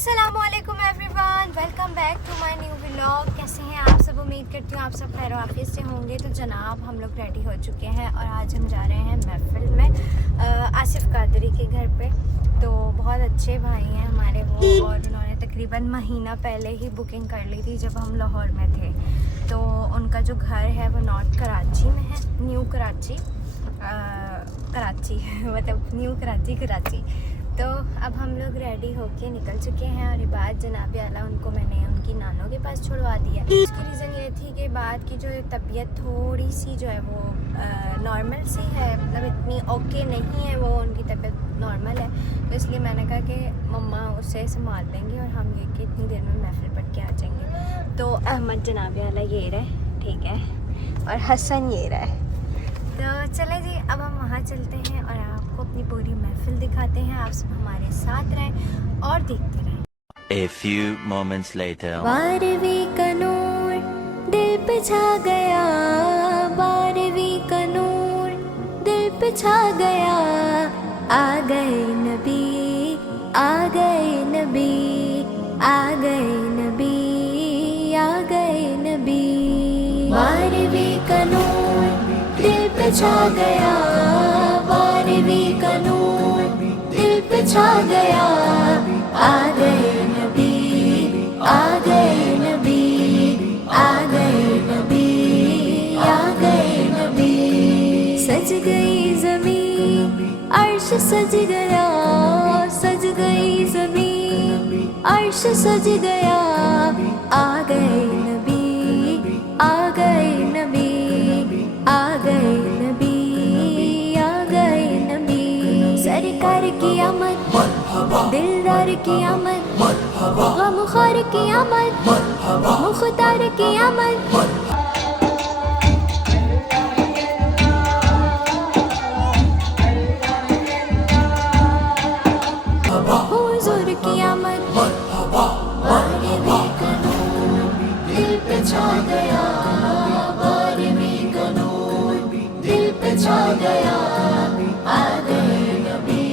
السلام علیکم everyone, welcome back to my new vlog. کیسے ہیں آپ سب؟ امید کرتی ہوں آپ سب خیر و عافیت سے ہوں گے۔ تو جناب ہم لوگ ریڈی ہو چکے ہیں اور آج ہم جا رہے ہیں محفل میں آصف قادری کے گھر پہ۔ تو بہت اچھے بھائی ہیں ہمارے وہ، اور انہوں نے تقریباً مہینہ پہلے ہی بکنگ کر لی تھی جب ہم لاہور میں تھے۔ تو ان کا جو گھر ہے وہ نارتھ کراچی میں ہے، نیو کراچی مطلب نیو کراچی۔ تو اب ہم لوگ ریڈی ہو کے نکل چکے ہیں اور یہ بات جناب اعلیٰ ان کو میں نے ان کی نانوں کے پاس چھڑوا دیا۔ اس کی ریزن یہ تھی کہ بات کی جو طبیعت تھوڑی سی جو ہے وہ نارمل سی ہے، مطلب اتنی اوکے نہیں ہے، وہ ان کی طبیعت نارمل ہے۔ تو اس لیے میں نے کہا کہ مما اسے سنبھال لیں گے اور ہم یہ کہ اتنی دیر میں محفل پڑھ کے آ جائیں گے۔ تو احمد جناب اعلیٰ یہ رہے، ٹھیک ہے، اور حسن یہ رہے۔ تو چلیں جی اب ہم وہاں چلتے ہیں اور آپ کو اپنی پوری محفل دکھاتے ہیں۔ آپ سب ہمارے ساتھ رہیں اور دیکھتے رہیں۔ A few moments later. بارہویں کا نور دل پہ چھا گیا، بارہویں کا نور دل پہ چھا گیا، آ گئے نبی، آ گئے نبی، آ گئے نبی، آ گئے نبی۔ بارہویں کا نور دل پہ چھا گیا، بارہویں کا نور دل پہ چھا گیا، آ گئے نبی، آ گئے نبی، آ گئے نبی، آ گئے نبی۔ سج گئی زمین عرش سج گیا، سج گئی زمین عرش سج گیا، آ گئے نبی، آ گئے نبی، آ گئے نبی، آ گئے نبی۔ سرکار کی آمد، دلدار کی آمد، غمخوار کی آمد، مختار کی آمد۔ حضور کی آمد، بارہویں کا نور دل پہ چھا گیا، بارہویں کا نور دل پہ چھا گیا، آ گئے نبی۔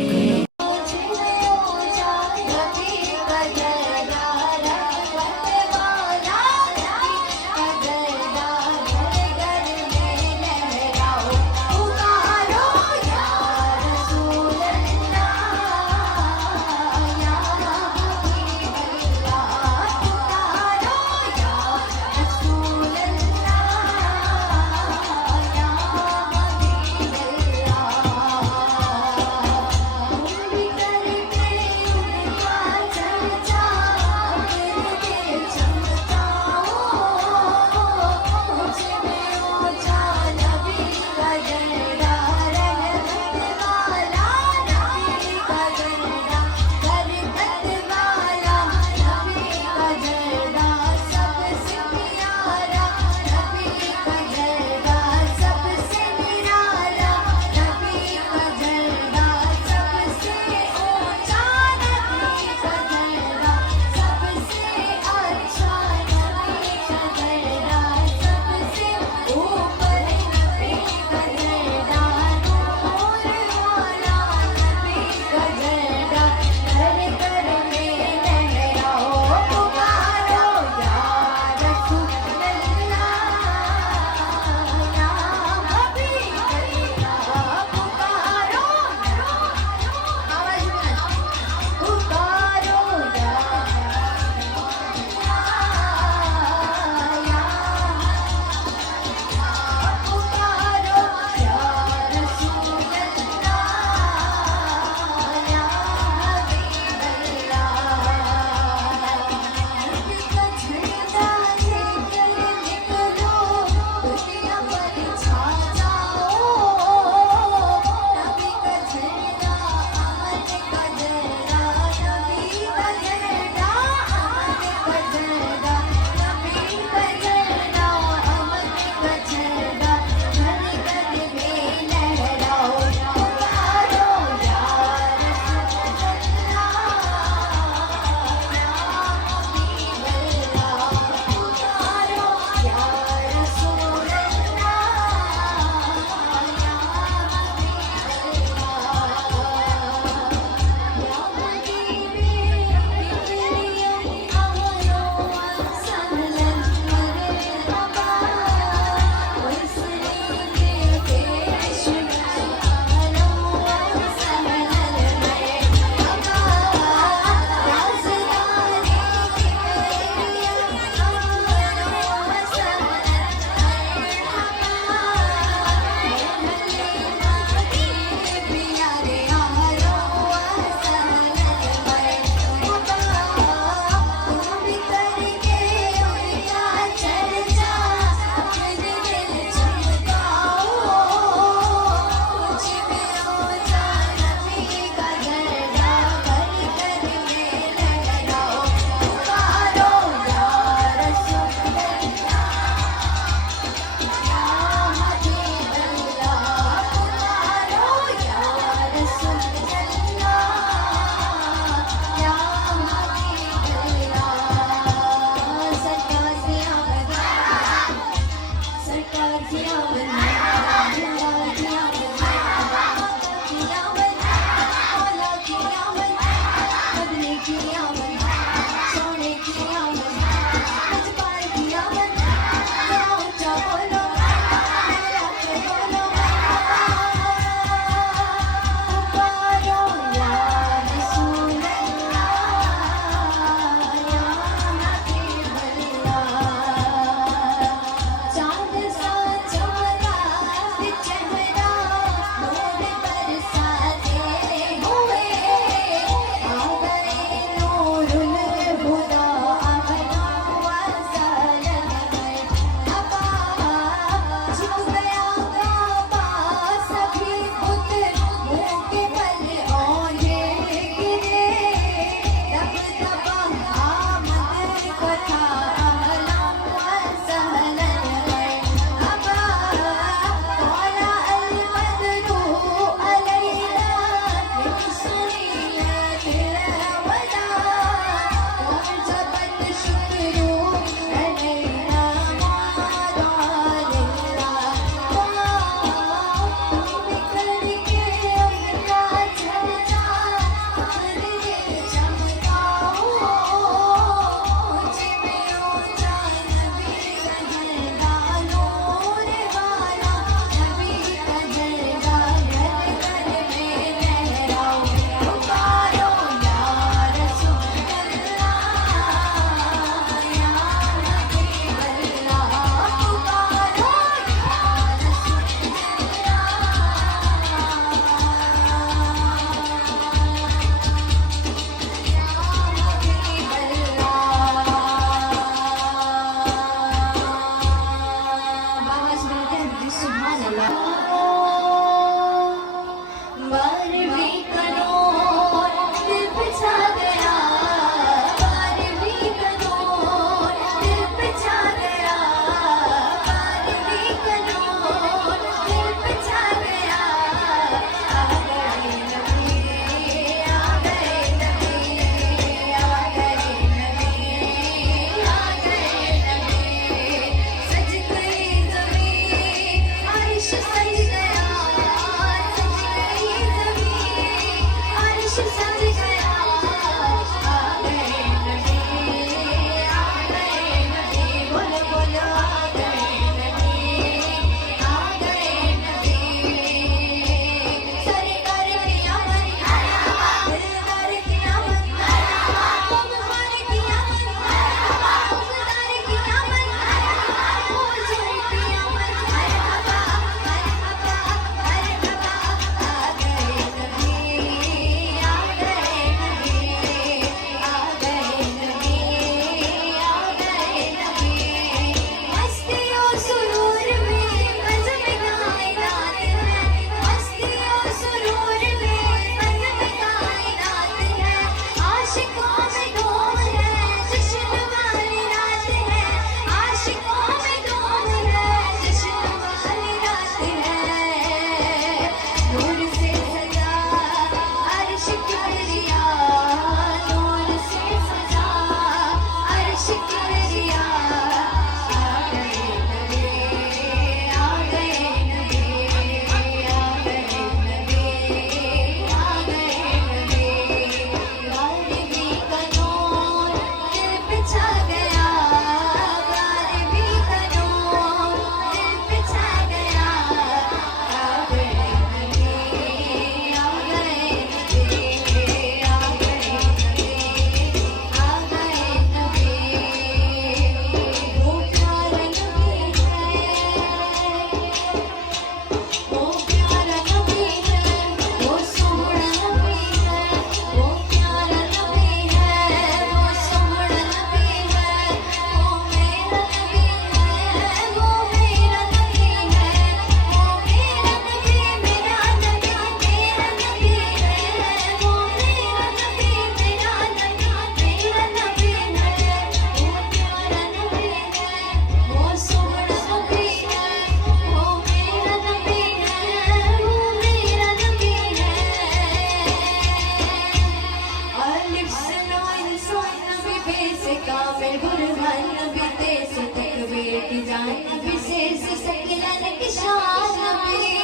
سے کامل برہان نبی سے تکبیر کی جان نبی سے سکلن کی شان نبی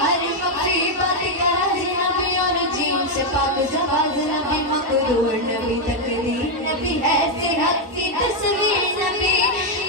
ہر مخفی بات کا راز نبی اور جین سے پاک زباز نبی مقرور نبی تقدیر نبی ہے صحت کی تصویر نبی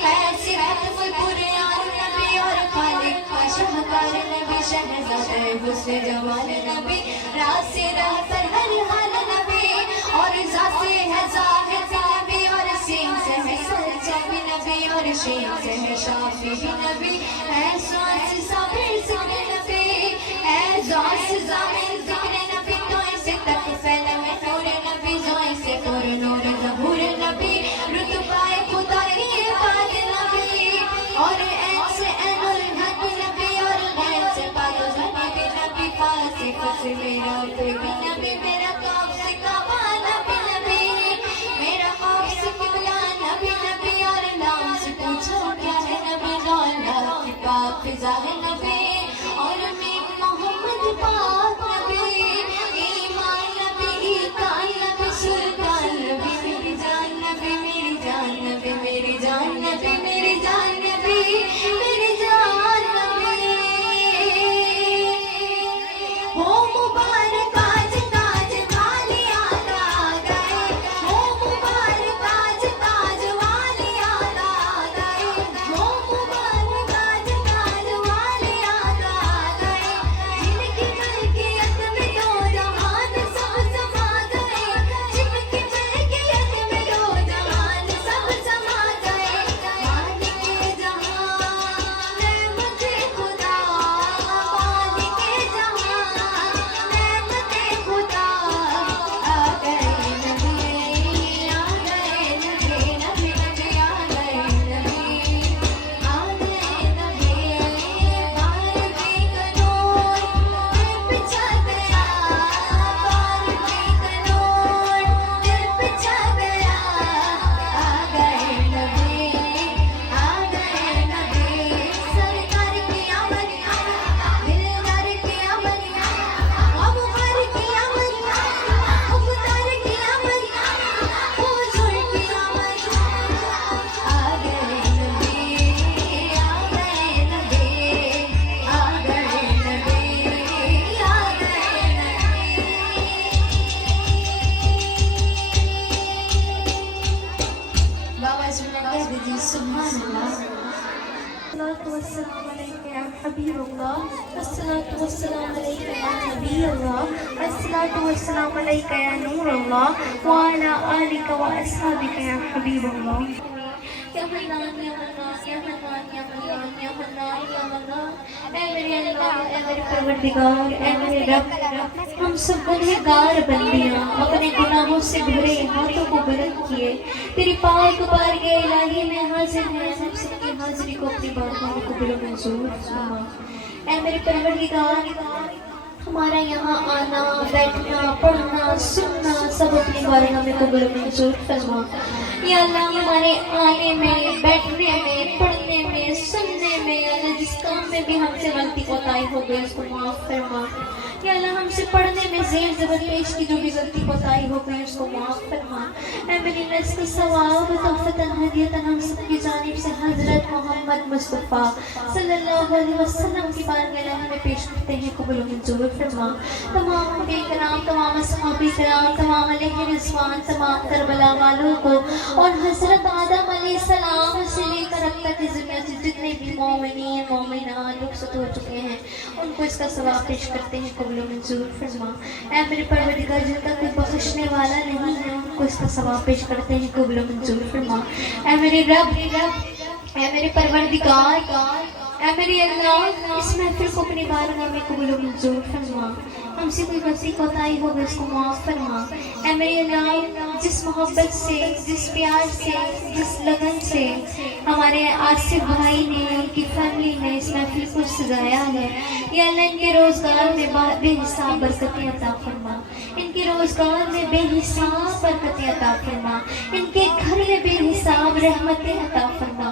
ہے صحت قرآن نبی اور خالق کا شاہکار نبی شہزادہ حسن جمال نبی راز سے راہ پر ہر حال نبی اور ذات سے ہے ظاہر نبی اور سین سے ہے سچا بھی نبی اور شین سے ہے شافی بھی نبی اے سواس صابر ذکر نبی اے زواس ضامن ذکر نبی تو اسے تک پھیلا میں نور نبی زوائیں سے پر نور ظہور نبی رتبہ خدا کی بات نبی اور عین سے عین الحق نبی اور غیر سے پاک نبی نبی فاسق سے میرا بھی نبی میرا کاف سے کعبہ نبی نبی میرا خوف سے قبلہ نبی نبی اور نام سے پوچھو کیا ہے نبی غالب کی پاک فضا ہے نبی اور میں محمد پاک نبی ایمان نبی ایقان نبی سلطان نبی میری جان نبی میری جان نبی میری جان نبی میری جان نبی میری جان نبی ہو مبارک آج تاج والی آ گئے ہو مبارک آج تاج والی آ گئے ہو مبارک آج تاج والی آ گئے جن کی ملکیت میں دو جہان سب سما گئے جن کی ملکیت میں دو جہان سب سما گئے مالک جہان نعمت خدا مالک جہان نعمت خدا آ گئے نبی آ گئے نبی نبی نبی آ گئے نبی آ گئے نبی بارگی کا نور دل پہ چھا گیا بارگی کا نور دل پہ چھا گیا آ گئے نبی سرکار کی آمد دلدار کی آمد غمخوار کی آمد مختار کی آمد حضور کی آمد آ گئے نبی آ گئے نبی آ گئے نبی آ گئے بابا جی نے کہہ دیجیے سبحان اللہ الصلاة والسلام عليك يا حبيب الله الصلاة والسلام عليك يا نبي الله الصلاة والسلام عليك يا نور الله وعلى آلك وأصحابك يا حبيب الله یا منان یا منان یا منان یا منان یا منان یا منان اے میرے اللہ اے میرے پروردگار اے میرے رب ہم سب گنہگار بندیاں اپنے گناہوں سے بھرے ہاتھوں کو بلند کیے تیری پاک بارگاہ الہی میں حاضر ہیں ہم سب کی حاضری کو اپنی بارگاہ میں قبول و منظور فرما اے میرے پروردگار ہمارا یہاں آنا بیٹھنا پڑھنا سننا سب اپنی بارگاہ میں قبول و منظور فرما یا اللہ ہمارے آنے میں بیٹھنے میں پڑھنے میں سننے میں اللہ جس کام میں بھی ہم سے غلطی کوتاہی ہو گئی اس کو معاف فرما یا اللہ ہم سے پڑھنے میں زیر زبر پیش کی جو بھی غلطی کوتاہی ہو گئی اس کو معاف فرما اے میری نسل ثواب تحفتاً ہدیتاً ہم سب کی جانب سے حضرت محمد مصطفیٰ صلی اللہ علیہ وسلم کی بارگاہ الہی میں پیش کرتے ہیں قبول و منظور فرما تمام انبیاء کرام تمام صحابہ کرام تمام علیہ رضوان تمام کربلا والوں کو اور حضرت آدم علیہ السلام سے لے کر اب تک اس دنیا سے جتنے بھی مومنین مومنات رخصت ہو چکے ہیں ان کو اس کا ثواب پیش کرتے ہیں قبول و منظور فرما اے میرے پروردگار جن کا کوئی بخشنے والا نہیں ہے ان کو اس کا ثواب پیش کرتے ہیں قبول و منظور فرما اے میرے رب اے میرے پروردگار اے میری اللہ اس محفل کو اپنی بارگاہ میں قبول و منظور فرما ہم سے کوئی غلطی کوتاہی ہو گئی اس کو معاف فرما اے میری اللہ جس محبت سے جس پیار سے جس لگن سے ہمارے آصف بھائی نے ان کی فیملی نے اس محفل کو سجایا ہے یا اللہ ان کے روزگار میں بے حساب برکتیں عطا فرما ان کے روزگار میں بے حساب برکتیں عطا فرما ان کے گھر میں بے حساب رحمتیں عطا فرما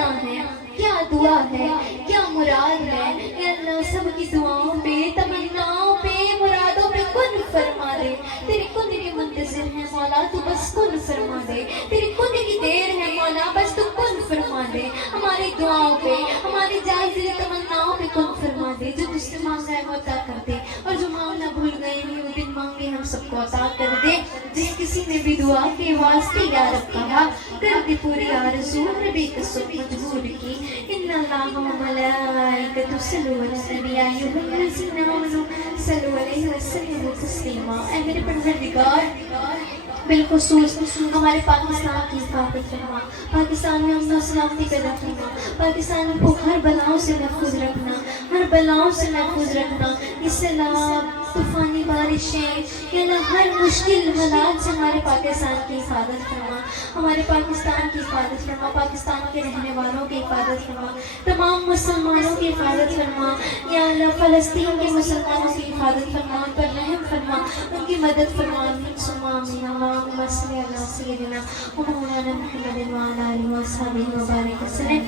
تمنا ہے کیا دعا ہے کیا مراد ہے یا اللہ سب کی دعاؤں پہ تمناؤں پہ مرادوں پہ کن فرما دے تیری کن کی منتظر ہے مولا تو بس کن فرما دے تیری کن کی دیر ہے مولا بس تو کن فرما دے ہماری دعاؤں پہ ہماری جائز تمناؤں پہ کن فرما دے جو تجھ سے مانگا ہے وہ عطا کر دے اور جو مانگنا بھول گئے ہیں وہ بن مانگے ہم سب کو عطا کر دے جس کسی نے بھی دعا کے واسطے یا رب کہا کر دے پوری آرزو نبی کا سب مجبور کی ان اللہ و ملائکۃ صلوا علی النبی یا ایھا الذین آمنوا صلوا علیہ وسلم تسلیما۔ اے میرے پروردگار بالخصوص ہمارے پاکستان کی حفاظت فرما، پاکستان میں امن و سلامتی پیدا فرما، پاکستان کو ہر بلاؤں سے محفوظ رکھنا، ہر بلاؤں سے محفوظ رکھنا، سیلاب طوفانی بارشیں یا نہ ہر مشکل حالات سے ہمارے پاکستان کی حفاظت فرما، ہمارے پاکستان کی حفاظت فرما، پاکستان کے رہنے والوں کی حفاظت فرما، تمام مسلمانوں کی حفاظت فرما یا اللہ فلسطین کے مسلمانوں کی حفاظت فرما، ان پر رحم فرما، ان کی مدد فرما، ثم آمین۔ اللہم صلی علی سیدنا و مولانا محمد وعلی آلہ وصحبہ وبارک وسلم۔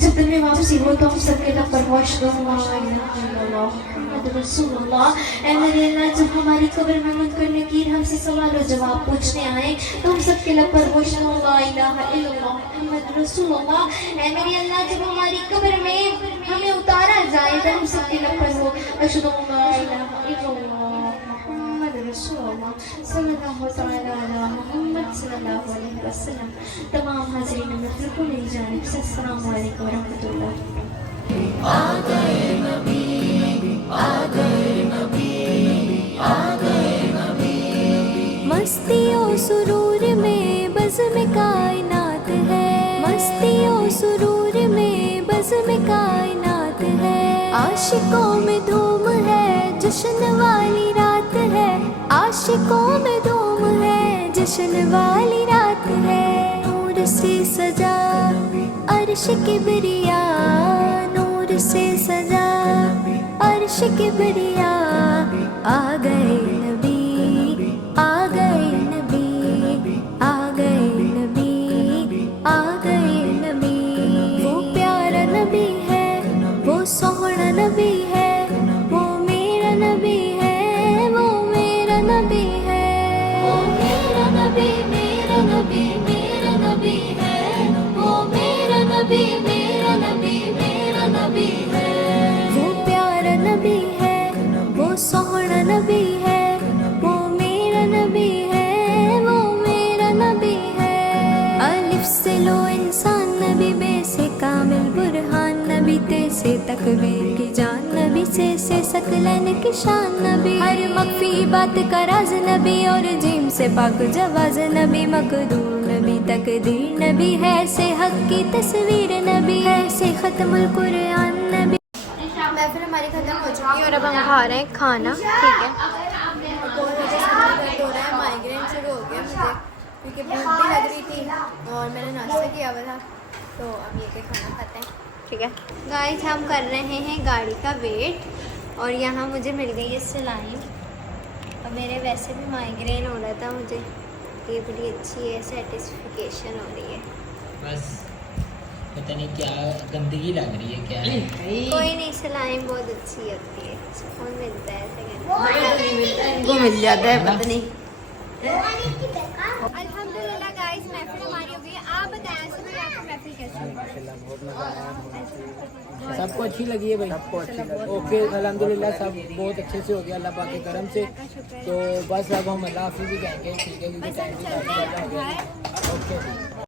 جب دل میں واپسی ہو تو ہم سب کے لب پر واش دو لا الہ الا اللہ محمد رسول اللہ۔ اے میرے اللہ جب ہماری قبر میں منکر نکیر ہم سے سوال و جواب پوچھنے آئے تو ہم سب کے لب پر واش دو لا الہ الا اللہ محمد رسول اللہ۔ اے میرے اللہ جب ہماری قبر میں ہمیں اتارا جائے تو ہم سب کے لب پر ہو اشہد ان لا الہ الا اللہ محمد رسول اللہ صلی اللہ تعالی علی محمد صلی اللہ علیہ وسلم۔ تمام حاضرین مطلب کو میری جانب سے السلام علیکم ورحمۃ اللہ۔ مستی و سرور میں بزم کائنات ہے، مستی و سرور میں بزم کائنات ہے، عاشقوں میں دھوم ہے جشن والی رات ہے، عاشقوں میں دھوم ہے جشن والی رات ہے، نور سے سجا عرش کبریا، نور سے سجا عرش کبریا، آ گئے نبی آ گئے نبی آ گئے نبی آ گئے نبی، وہ پیارا نبی ہے وہ سوہنا نبی ہے، وہ میرا نبی ہے وہ میرا نبی ہے، وہ میرا نبی میرا نبی میرا نبی ہے، وہ میرا نبی میرا نبی میرا نبی ہے، وہ پیارا نبی ہے وہ سوہنا نبی ہے، وہ میرا نبی ہے وہ میرا نبی ہے، الف سے لو انسان نبی بے سے کامل برہان نبی تے سے تکبیر کی جان نبی سے ثقلین کی شان نبی، ہر مخفی بات کا راز نبی اور جیم سے پاک جواز نبی، مقدور نبی تقدیر نبی ہے سے حق کی تصویر نبی ہے سے ختم القرآن نبی۔ محفل ہماری ختم ہو چکی ہے اور اب ہم کھا رہے ہیں کھانا، ٹھیک ہے، اور مجھے سر میں درد ہو رہا ہے، مائیگرین شروع ہو گیا مجھے کیونکہ بھوک بھی لگ رہی تھی اور میں نے ناشتہ کیا ہوا تھا، تو اب یہ کہ کھانا کھاتے ہیں، ٹھیک ہے گائز۔ ہم کر رہے ہیں گاڑی کا ویٹ اور یہاں مجھے مل گئی ہے سلائن، اور میرے ویسے بھی مائیگرین ہو رہا تھا مجھے، یہ بڑی اچھی ہے، سیٹسفیکیشن ہو رہی ہے، بس پتہ نہیں کیا گندگی لگ رہی ہے کیا ہے، کوئی نہیں، سلائن بہت اچھی ہوتی ہے، سکون ملتا ہے ایسے، ان کو مل جاتا ہے پتہ نہیں۔ الحمدللہ گائز محفل ہماری ہو گئی ہے، آپ بتائیں سبھی آپ کو محفل کیسی لگی؟ سب کو اچھی لگی ہے بھائی، اوکے الحمدللہ سب بہت اچھے سے ہو گیا اللہ پاک کے کرم سے، تو بس اب ہم اللہ حافظ بھی کہیں گے، ٹھیک ہے کیونکہ ٹائم بھی کافی زیادہ ہو گیا۔